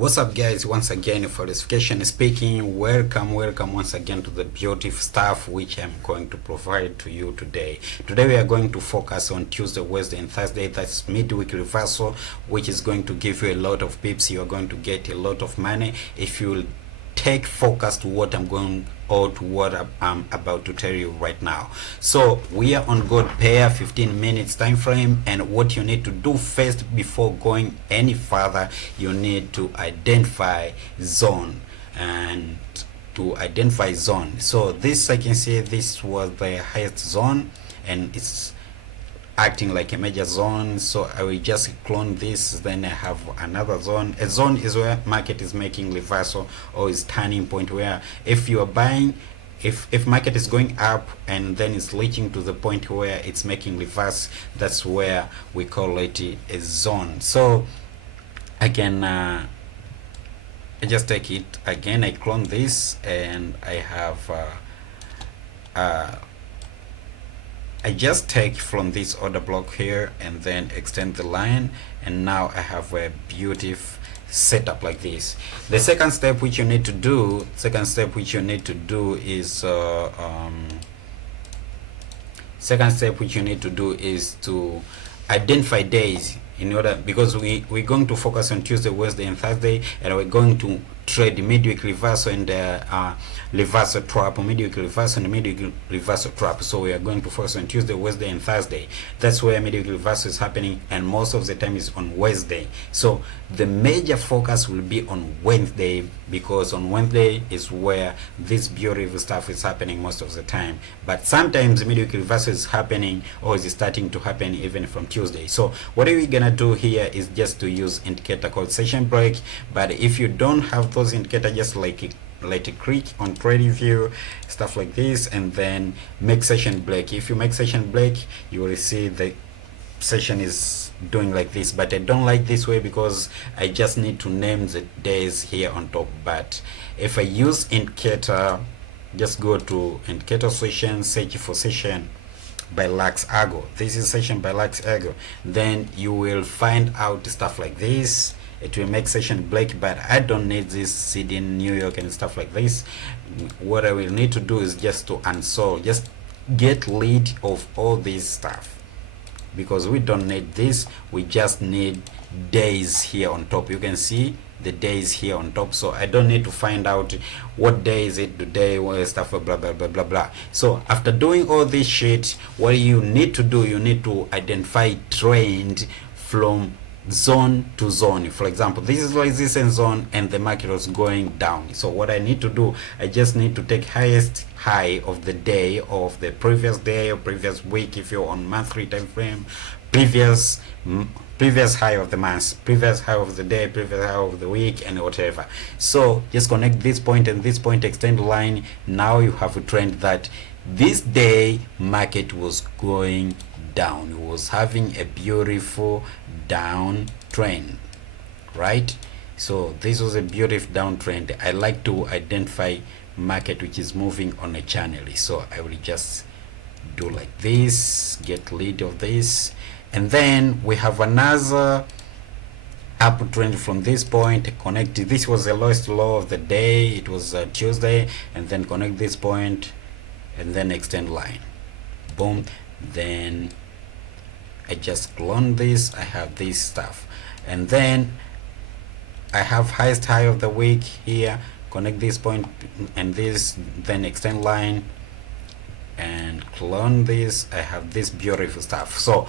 What's up, guys? Once again, for Verification speaking. Welcome once again to the beautiful stuff which I'm going to provide to you today. Today we are going to focus on Tuesday, Wednesday and Thursday. That's midweek reversal, which is going to give you a lot of pips. You are going to get a lot of money if you take focus to what I'm about to tell you right now. So we are on gold pair, 15 minutes time frame, and what you need to do first before going any further, you need to identify zone. And to identify zone, so this, I can see this was the highest zone and it's acting like a major zone, so I will just clone this. Then I have another zone. A zone is where market is making reversal or is turning point, where if you are buying, if market is going up and then it's reaching to the point where it's making reverse, that's where we call it a zone. So I can I just take it again, I clone this, and I have I just take from this order block here and then extend the line, and now I have a beautiful setup like this. The second step which you need to do is to identify days, in order, because we're going to focus on Tuesday, Wednesday and Thursday, and we're going to trade midweek reversal and reversal trap, or midweek reversal and midweek reversal trap. So we are going to focus on Tuesday, Wednesday and Thursday. That's where midweek reversal is happening, and most of the time is on Wednesday. So the major focus will be on Wednesday, because on Wednesday is where this beautiful stuff is happening most of the time. But sometimes midweek reversal is happening, or is starting to happen even from Tuesday. So what are we gonna do here is just to use indicator called session break. But if you don't have those indicators, just like click on trading view, stuff like this, and then make session break. If you make session break, you will see the session is doing like this. But I don't like this way because I just need to name the days here on top. But if I use indicator, just go to indicator session, search for session by Lux Argo. This is session by Lux Argo. Then you will find out stuff like this. It will make session break, but I don't need this sitting New York and stuff like this. What I will need to do is just to uninstall, just get rid of all this stuff, because we don't need this. We just need days here on top. You can see the days here on top, so I don't need to find out what day is it today, what stuff, blah blah blah blah blah. So after doing all this shit, what you need to do, you need to identify trend from zone to zone. For example, this is resistance zone and the market was going down. So what I need to do, I just need to take highest high of the day, of the previous day or previous week, if you're on monthly time frame, previous high of the month, previous high of the day, previous high of the week, and whatever. So just connect this point and this point, extend the line. Now you have a trend that this day market was going down. It was having a beautiful down trend, right? So this was a beautiful downtrend. I like to identify market which is moving on a channel. So I will just do like this, get rid of this, and then we have another uptrend from this point. Connect, this was the lowest low of the day, it was Tuesday, and then connect this point and then extend line, boom. Then I just clone this, I have this stuff, and then I have highest high of the week here, connect this point and this, then extend line and clone this. I have this beautiful stuff. So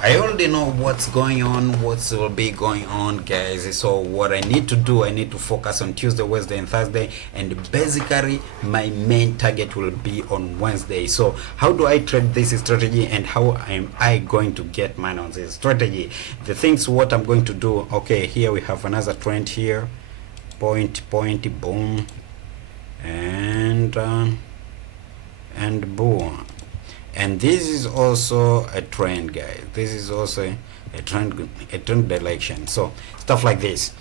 I already know what's going on, what will be going on, guys. So what I need to do, I need to focus on Tuesday, Wednesday and Thursday, and basically my main target will be on Wednesday. So how do I trade this strategy, and how am I going to get money on this strategy? The things what I'm going to do, okay, here we have another trend here, point, boom, and boom. And this is also a trend, guys. This is also a trend direction. So stuff like this.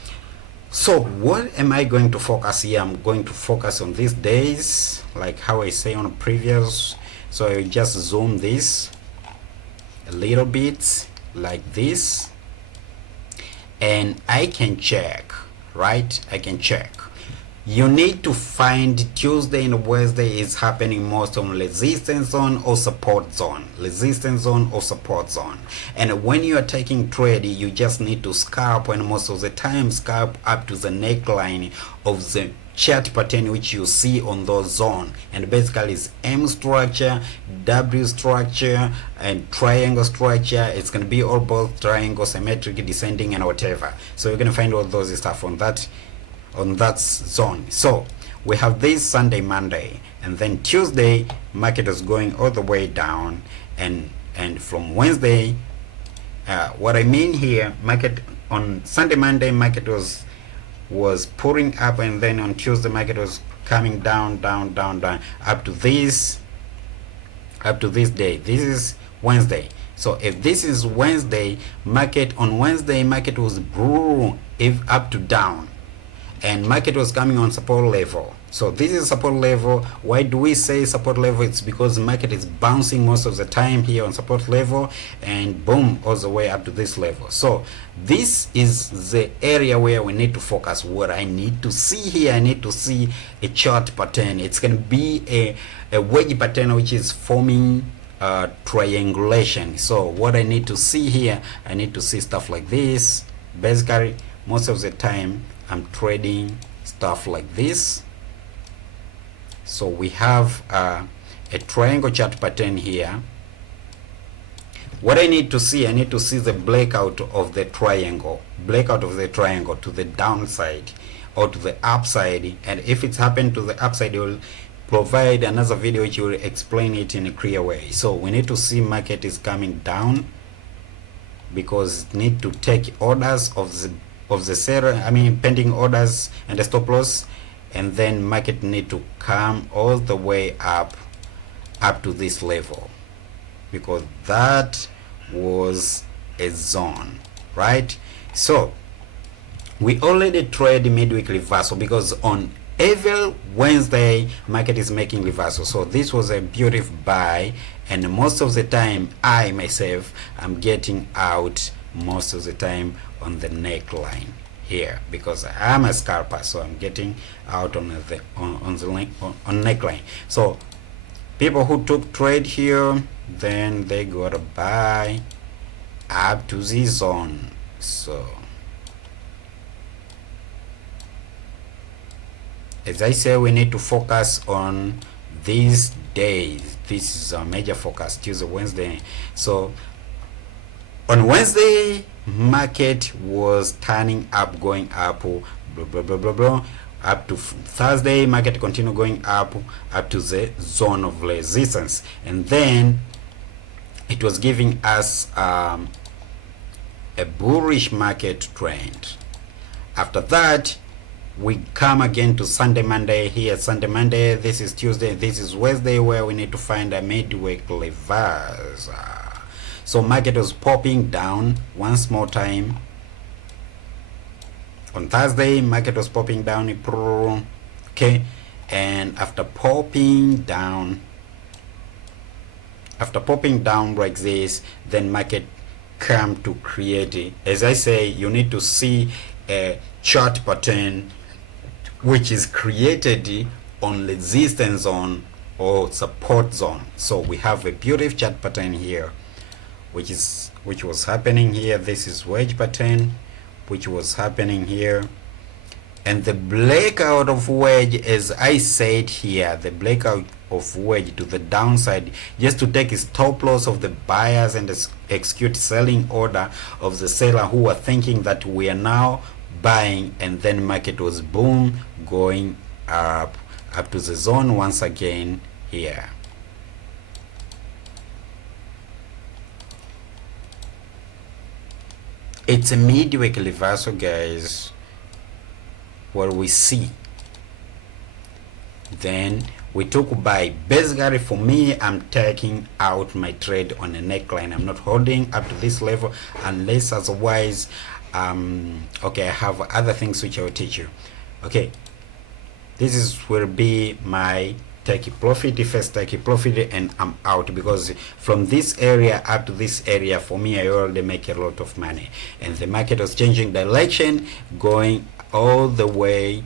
So what am I going to focus here? I'm going to focus on these days, like how I say on previous. So I will just zoom this a little bit like this, and I can check right? I can check. You need to find Tuesday and Wednesday is happening most on resistance zone or support zone. Resistance zone or support zone. And when you are taking trade, you just need to scalp, and most of the time scalp up to the neckline of the chart pattern which you see on those zone. And basically it's M structure, W structure, and triangle structure. It's going to be all both triangle, symmetric, descending, and whatever. So you're going to find all those stuff on that zone. So we have this Sunday, Monday, and then Tuesday market is going all the way down, and from Wednesday, what I mean here, market on Sunday, Monday market was pouring up, and then on Tuesday market was coming down up to this day. This is Wednesday. So if this is Wednesday, on Wednesday market was if up to down, and market was coming on support level. So this is support level. Why do we say support level? It's because the market is bouncing most of the time here on support level, and boom, all the way up to this level. So this is the area where we need to focus. What I need to see here, I need to see a chart pattern. It's going to be a wedge pattern which is forming triangulation. So what I need to see here, I need to see stuff like this. Basically most of the time I'm trading stuff like this. So we have a triangle chart pattern here. What I need to see the breakout of the triangle to the downside or to the upside. And if it's happened to the upside, it will provide another video which will explain it in a clear way. So we need to see market is coming down, because it need to take orders of the seller, pending orders and the stop loss, and then market need to come all the way up to this level, because that was a zone, right? So we already trade midweek reversal, because on every Wednesday market is making reversal. So this was a beautiful buy, and most of the time I myself am getting out most of the time on the neckline here, because I'm a scalper, so I'm getting out on neckline. So people who took trade here, then they got to buy up to this zone. So as I say, we need to focus on these days. This is our major focus, Tuesday, Wednesday. So on Wednesday, market was turning up, going up, up to Thursday, market continue going up to the zone of resistance, and then it was giving us a bullish market trend. After that, we come again to Sunday, Monday. Here Sunday, Monday, this is Tuesday, this is Wednesday, where we need to find a midweek reverse. So market was popping down once more time. On Thursday, market was popping down, okay, and after popping down like this, then market come to create, as I say, you need to see a chart pattern which is created on resistance zone or support zone. So we have a beautiful chart pattern here, which was happening here. This is wedge pattern which was happening here, and the breakout of wedge, as I said here, the breakout of wedge to the downside, just to take a stop loss of the buyers and execute selling order of the seller who were thinking that we are now buying, and then market was boom going up to the zone once again here. It's a midweek reversal, guys, what we see. Then we took buy. Basically for me, I'm taking out my trade on a neckline. I'm not holding up to this level unless otherwise okay, I have other things which I will teach you. Okay, this will be my take profit, first take profit, and I'm out, because from this area up to this area, for me, I already make a lot of money, and the market was changing direction, going all the way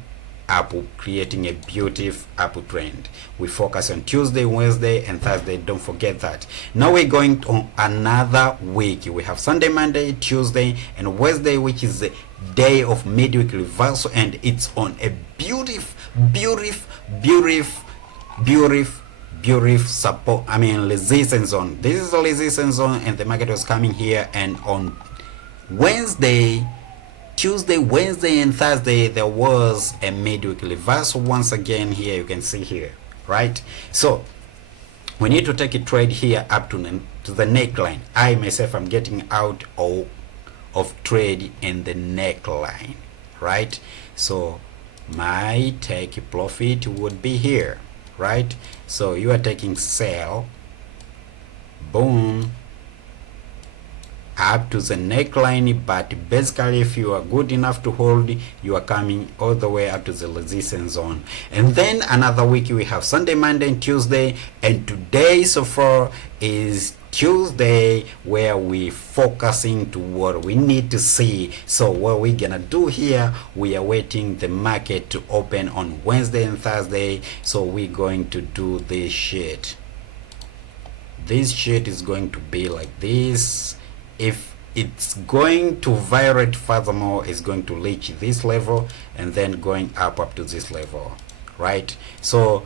up, creating a beautiful uptrend. We focus on Tuesday, Wednesday, and Thursday. Don't forget that. Now we're going to another week. We have Sunday, Monday, Tuesday, and Wednesday, which is the day of midweek reversal, and it's on a beautiful support, resistance zone. This is the resistance zone, and the market was coming here, and on Wednesday, Tuesday, Wednesday, and Thursday there was a midweek reversal once again. Here you can see here, right? So we need to take a trade here up to the neckline. I myself am getting out of trade in the neckline, right? So my take profit would be here, right? So you are taking sell, boom, up to the neckline, but basically if you are good enough to hold, you are coming all the way up to the resistance zone. And then another week we have Sunday, Monday, and Tuesday, and today so far is Tuesday, where we focusing to what we need to see. So what we're gonna do here, we are waiting the market to open on Wednesday and Thursday. So we're going to do this shit. This shit is going to be like this. If it's going to violate furthermore, it's going to reach this level and then going up to this level, right? So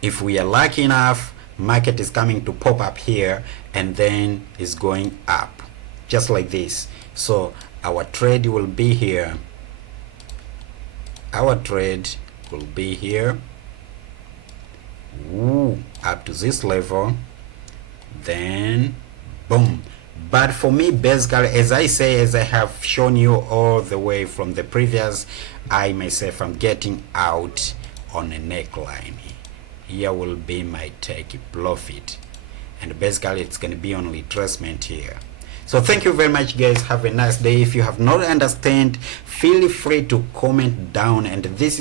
if we are lucky enough, market is coming to pop up here and then is going up just like this. So our trade will be here, up to this level, then boom. But for me, basically, as I have shown you all the way from the previous, I myself am getting out on a neckline. Here will be my take profit, and basically it's going to be on retracement here. So thank you very much, guys. Have a nice day. If you have not understand, feel free to comment down, and if this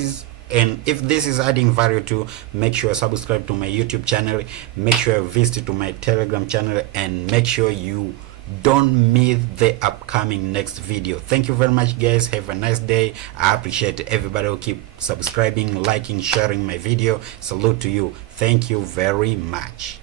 is adding value to, make sure you subscribe to my YouTube channel, make sure you visit to my Telegram channel, and make sure you don't miss the upcoming next video. Thank you very much, guys. Have a nice day. I appreciate everybody who keep subscribing, liking, sharing my video. Salute to you. Thank you very much.